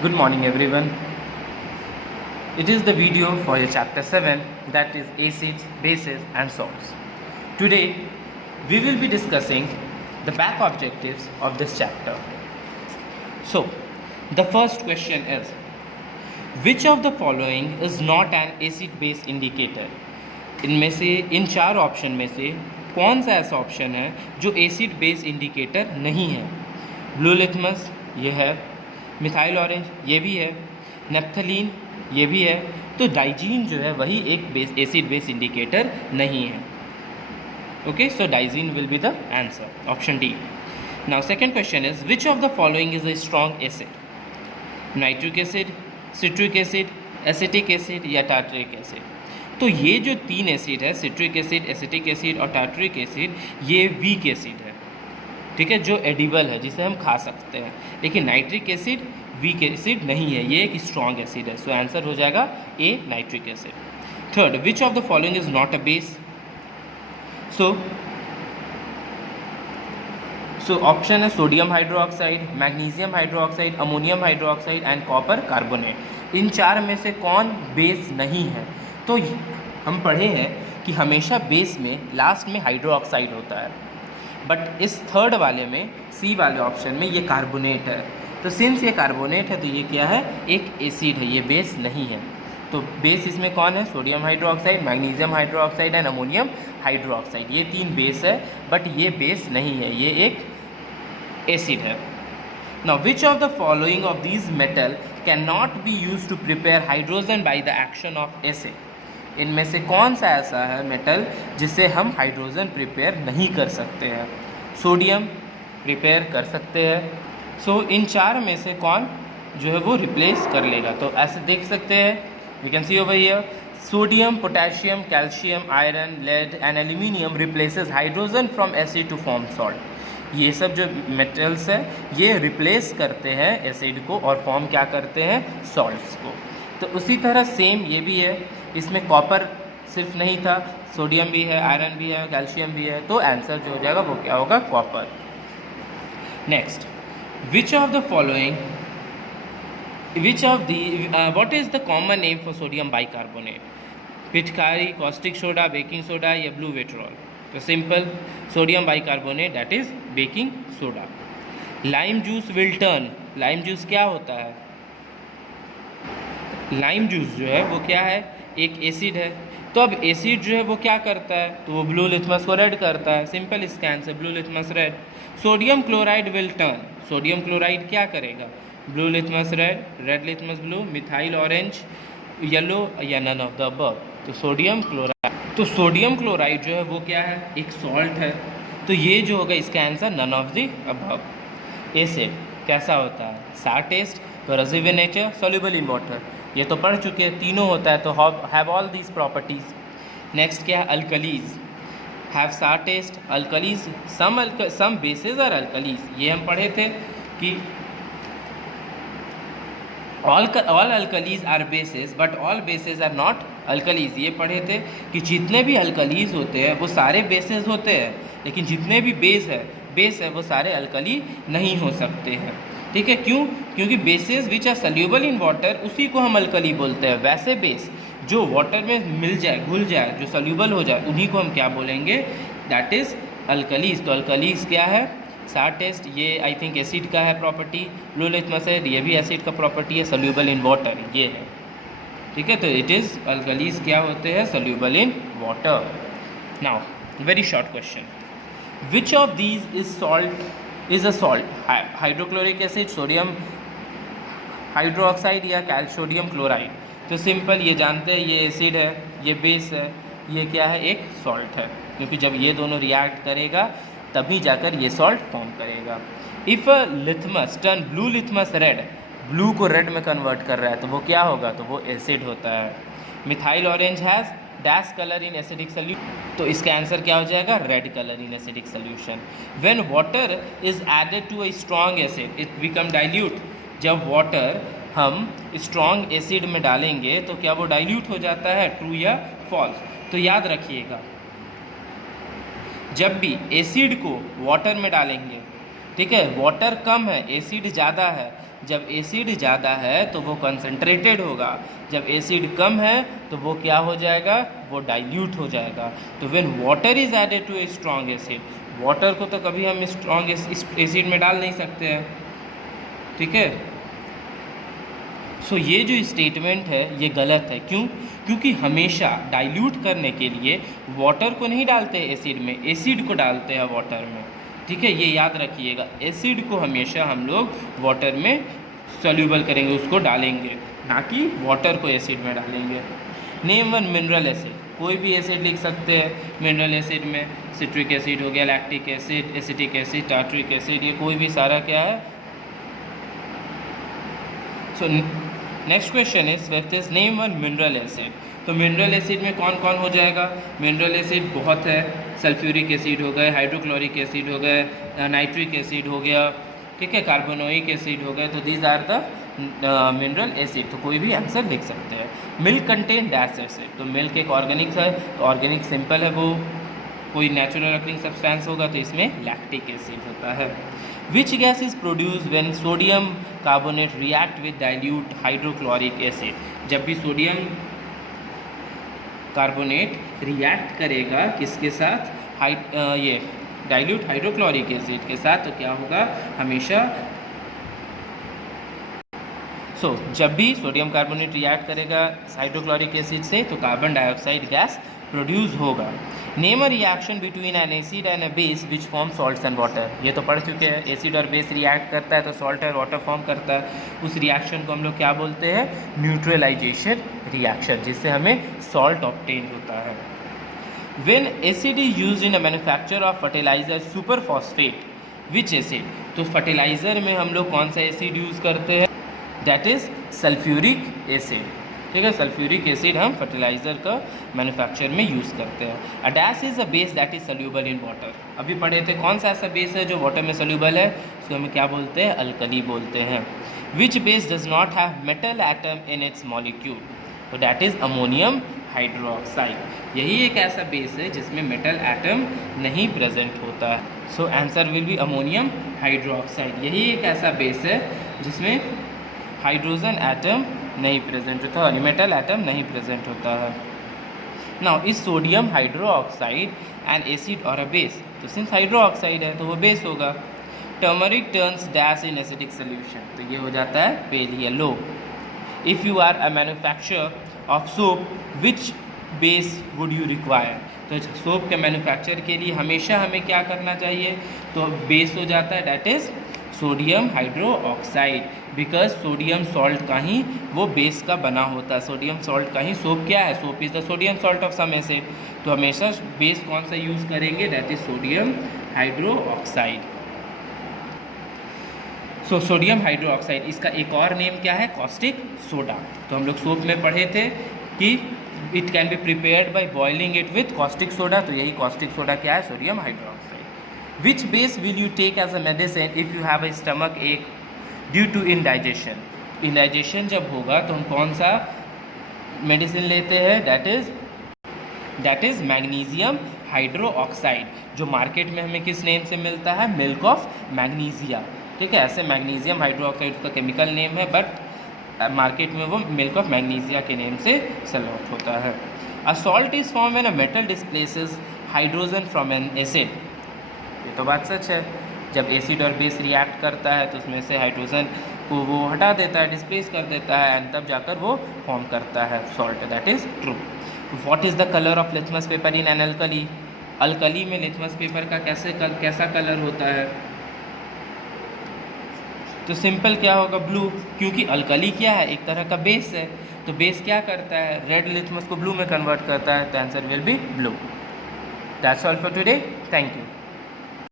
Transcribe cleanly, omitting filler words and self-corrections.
Good morning everyone. It is the video for your chapter 7, that is acids, bases and salts. Today we will be discussing the back objectives of this chapter. So the first question is, which of the following is not an acid base indicator? इनमें से इन चार option में से कौन सा ऐसा option है जो एसिड बेस इंडिकेटर नहीं है? ब्लू लिथमस ये है, मिथाइल ऑरेंज ये भी है, नेप्थलीन ये भी है, तो डाइजीन जो है वही एक बेस एसिड बेस इंडिकेटर नहीं है. Okay, so Digene will be the answer, option D. Now second question is, which of the following is a strong acid? Nitric acid, citric acid, acetic acid या tartaric acid? तो ये जो तीन acid है, citric acid, acetic acid और tartaric acid, ये weak acid है, ठीक है, जो एडिबल है, जिसे हम खा सकते हैं. लेकिन नाइट्रिक एसिड वीक एसिड नहीं है, ये एक स्ट्रॉन्ग एसिड है. सो आंसर हो जाएगा A, nitric acid. Third, which of the following is not a base? So option है sodium hydroxide, magnesium hydroxide, ammonium hydroxide and copper carbonate. इन चार में से कौन बेस नहीं है? तो हम पढ़े हैं कि हमेशा बेस में लास्ट में हाइड्रोक्साइड होता है, बट इस थर्ड वाले में, सी वाले ऑप्शन में, ये कार्बोनेट है. तो सिंस ये कार्बोनेट है तो ये क्या है? एक एसिड है, ये बेस नहीं है. तो बेस इसमें कौन है? Sodium hydroxide, magnesium hydroxide and ammonium hydroxide. ये तीन बेस है, बट ये बेस नहीं है, ये एक एसिड है. Now which of the following of these metal can not be use to prepare hydrogen by the action of acid? इनमें से कौन सा ऐसा है मेटल जिससे हम हाइड्रोजन प्रिपेयर नहीं कर सकते हैं? सोडियम प्रिपेयर कर सकते हैं. सो इन चार में से कौन जो है वो रिप्लेस कर लेगा? तो ऐसे देख सकते हैं, we can see over here, sodium, potassium, calcium, iron, lead and aluminium replaces hydrogen from acid to form salt. ये सब जो मेटल्स है ये रिप्लेस करते हैं एसिड को और फॉर्म क्या करते हैं? सॉल्ट्स को. तो उसी तरह सेम ये भी है, इसमें कॉपर सिर्फ नहीं था, सोडियम भी है, आयरन भी है, कैल्शियम भी है. तो आंसर जो हो जाएगा वो क्या होगा? Copper. Next, which of the following, what is the common name for sodium bicarbonate? पिचकारी, कॉस्टिक सोडा, बेकिंग सोडा या ब्लू विट्रॉल? तो simple, sodium bicarbonate, that is baking soda. Lime juice will turn, lime juice क्या होता है? Lime juice जो है वो क्या है? एक एसिड है. तो अब एसिड जो है वो क्या करता है? तो वो ब्लू लिथमस को रेड करता है. सिंपल इसका answer, blue litmus red. Sodium chloride will turn, sodium chloride क्या करेगा? Blue litmus red, red litmus blue, methyl orange yellow या नन ऑफ द अबव? तो सोडियम क्लोराइड. तो सोडियम क्लोराइड जो है वो क्या है? एक सॉल्ट है. तो ये जो होगा इसका answer, none of the above. Acid कैसा होता है? Sour taste, corrosive in nature, soluble in water. ये तो पढ़ चुके हैं, तीनों होता है, तो have all these properties. Next क्या है? Alkalis, have sour taste. Alkalis, some bases are alkalis, ये हम पढ़े थे कि all alkalis are bases but all bases are not alkalis. ये पढ़े थे कि जितने भी अल्कलीज होते हैं वो सारे बेसेस होते हैं, लेकिन जितने भी बेस है वो सारे अल्कली नहीं हो सकते हैं. ठीक है, क्यों? क्योंकि bases which are soluble in water, उसी को हम अल्कली बोलते हैं. वैसे बेस जो वाटर में मिल जाए, घुल जाए, जो सल्यूबल हो जाए, उन्हीं को हम क्या बोलेंगे? That is alkalis. तो अल्कलीज क्या है? सार टेस्ट, ये आई थिंक एसिड का है प्रॉपर्टी. ब्लू लिथमस है, ये भी एसिड का प्रॉपर्टी है, सल्यूबल इन वाटर, ये है. ठीक है, तो इट इज़ अल्कलीज क्या होते हैं? Soluble in water. Now very short question, which of these is a salt? Hydrochloric acid, sodium hydroxide या सोडियम क्लोराइड? तो सिंपल, ये जानते हैं, ये एसिड है, ये बेस है, ये क्या है? एक सॉल्ट है, क्योंकि जब ये दोनों रिएक्ट करेगा तभी जाकर ये सॉल्ट फॉर्म करेगा. If litmus turn blue litmus red, blue को रेड में कन्वर्ट कर रहा है, तो वो क्या होगा? तो वो एसिड होता है. Methyl orange has dash colour in acidic solution, तो इसका आंसर क्या हो जाएगा? Red colour in acidic solution. When water is added to a strong acid it become dilute. जब वाटर हम स्ट्रॉन्ग एसिड में डालेंगे तो क्या वो डाइल्यूट हो जाता है? ट्रू या फॉल्स? तो याद रखिएगा, जब भी एसिड को वाटर में डालेंगे ठीक है। वाटर कम है, एसिड ज़्यादा है। जब एसिड ज़्यादा है तो वो कंसनट्रेटेड होगा, जब एसिड कम है तो वो क्या हो जाएगा, वो डाइल्यूट हो जाएगा। तो when water is added to a strong acid, water को तो कभी हम स्ट्रॉन्ग एसिड में डाल नहीं सकते हैं, ठीक है। सो ये जो स्टेटमेंट है ये गलत है। क्यों? क्योंकि हमेशा डाइल्यूट करने के लिए वाटर को नहीं डालते एसिड में, एसिड को डालते हैं वाटर में, ठीक है। ये याद रखिएगा, एसिड को हमेशा हम लोग वाटर में सॉल्यूबल करेंगे, उसको डालेंगे, ना कि वाटर को एसिड में डालेंगे। नेम वन मिनरल एसिड, कोई भी एसिड लिख सकते हैं। मिनरल एसिड में सिट्रिक एसिड हो गया, lactic acid, acetic acid, tartaric acid, ये कोई भी सारा क्या है। So next question is fifth is name one mineral acid. तो मिनरल एसिड में कौन कौन हो जाएगा? मिनरल एसिड बहुत है, सल्फ्यूरिक एसिड हो गए, हाइड्रोक्लोरिक एसिड हो गए, नाइट्रिक एसिड हो गया, ठीक है, कार्बोनोइक एसिड हो गए। तो these are the mineral acid. तो कोई भी आंसर लिख सकते हैं। मिल्क कंटेन डैश एसिड, तो मिल्क एक ऑर्गेनिक है, तो ऑर्गेनिक सिंपल है, वो कोई नेचुरल अकरिंग सब्सटेंस होगा, तो इसमें लैक्टिक एसिड होता है। Which gas is produce when sodium carbonate react with dilute hydrochloric acid. जब भी सोडियम कार्बोनेट रिएक्ट करेगा किसके साथ, ये डाइल्यूट हाइड्रोक्लोरिक एसिड के साथ, तो क्या होगा, हमेशा जब भी सोडियम कार्बोनेट रिएक्ट करेगा हाइड्रोक्लोरिक एसिड से, तो कार्बन डाइऑक्साइड गैस प्रोड्यूस होगा। Name a reaction between N acid and a base which form salts and water. ये तो पढ़ चुके हैं, एसिड और बेस रिएक्ट करता है तो सॉल्ट और वाटर फॉर्म करता है। उस रिएक्शन को हम लोग क्या बोलते हैं, न्यूट्रलाइजेशन रिएक्शन, जिससे हमें सॉल्ट ऑब्टेन होता है। When acid is used in a manufacture of fertiliser super phosphate, which acid. तो फर्टिलाइजर में हम लोग कौन सा एसिड यूज़ करते हैं, दैट इज सल्फ्यूरिक एसिड, ठीक है। सल्फ्यूरिक एसिड हम फर्टिलाइजर का मैन्युफैक्चर में यूज़ करते हैं। A dash is a base that is soluble in water. अभी पढ़े थे कौन सा ऐसा बेस है जो वाटर में सोल्यूबल है, उसको हम क्या बोलते हैं, अल्कली बोलते हैं। Which base does not have metal atom in its molecule, so that is ammonium hydroxide. यही एक ऐसा बेस है जिसमें मेटल एटम नहीं प्रेजेंट होता है। So answer will be ammonium hydroxide. यही एक ऐसा बेस है जिसमें हाइड्रोजन एटम नहीं प्रेजेंट होता है, मेटल एटम नहीं प्रेजेंट होता है। Now is sodium hydroxide an acid और अ बेस। तो सिंस हाइड्रोक्साइड है तो वो बेस होगा। Turmeric turns dash in acidic solution, तो ये हो जाता है pale yellow. If you are a manufacture of soap which base would you require. तो सोप के मैन्युफैक्चर के लिए हमेशा हमें क्या करना चाहिए, तो बेस हो जाता है that is sodium hydroxide, because sodium salt का ही वो बेस का बना होता है। सोडियम सॉल्ट का ही सोप क्या है, soap is the sodium salt of some acid. तो हमेशा बेस कौन सा यूज़ करेंगे, that is sodium hydroxide. So sodium hydroxide, इसका एक और नेम क्या है, कॉस्टिक सोडा। तो हम लोग सोप में पढ़े थे कि it can be prepared by boiling it with caustic soda, तो यही कॉस्टिक सोडा क्या है, sodium hydroxide. Which base will you take as a medicine if you have a stomach ache due to indigestion? Indigestion जब होगा तो हम कौन सा मेडिसिन लेते हैं, that is मैग्नीशियम हाइड्रोक्साइड, जो मार्केट में हमें किस नेम से मिलता है, मिल्क ऑफ मैग्नीशिया, ठीक है। ऐसे मैग्नीशियम हाइड्रोक्साइड का केमिकल नेम है, बट मार्केट में वो मिल्क ऑफ मैग्नीशिया के नेम से सेल आउट होता है। A salt is form when a metal displaces hydrogen from N acid. ये तो बात सच है, जब एसिड और बेस रिएक्ट करता है तो उसमें से हाइड्रोजन को वो हटा देता है, डिस्प्लेस कर देता है, एंड तब जाकर वो फॉर्म करता है salt, that is true. What is the colour of litmus paper in an alkali. Alkali में लिथमस पेपर का कैसा कलर होता है, तो सिंपल क्या होगा, ब्लू, क्योंकि अल्कली क्या है, एक तरह का बेस है। तो बेस क्या करता है, रेड लिथमस को ब्लू में कन्वर्ट करता है, तो answer will be blue. That's all for today, thank you.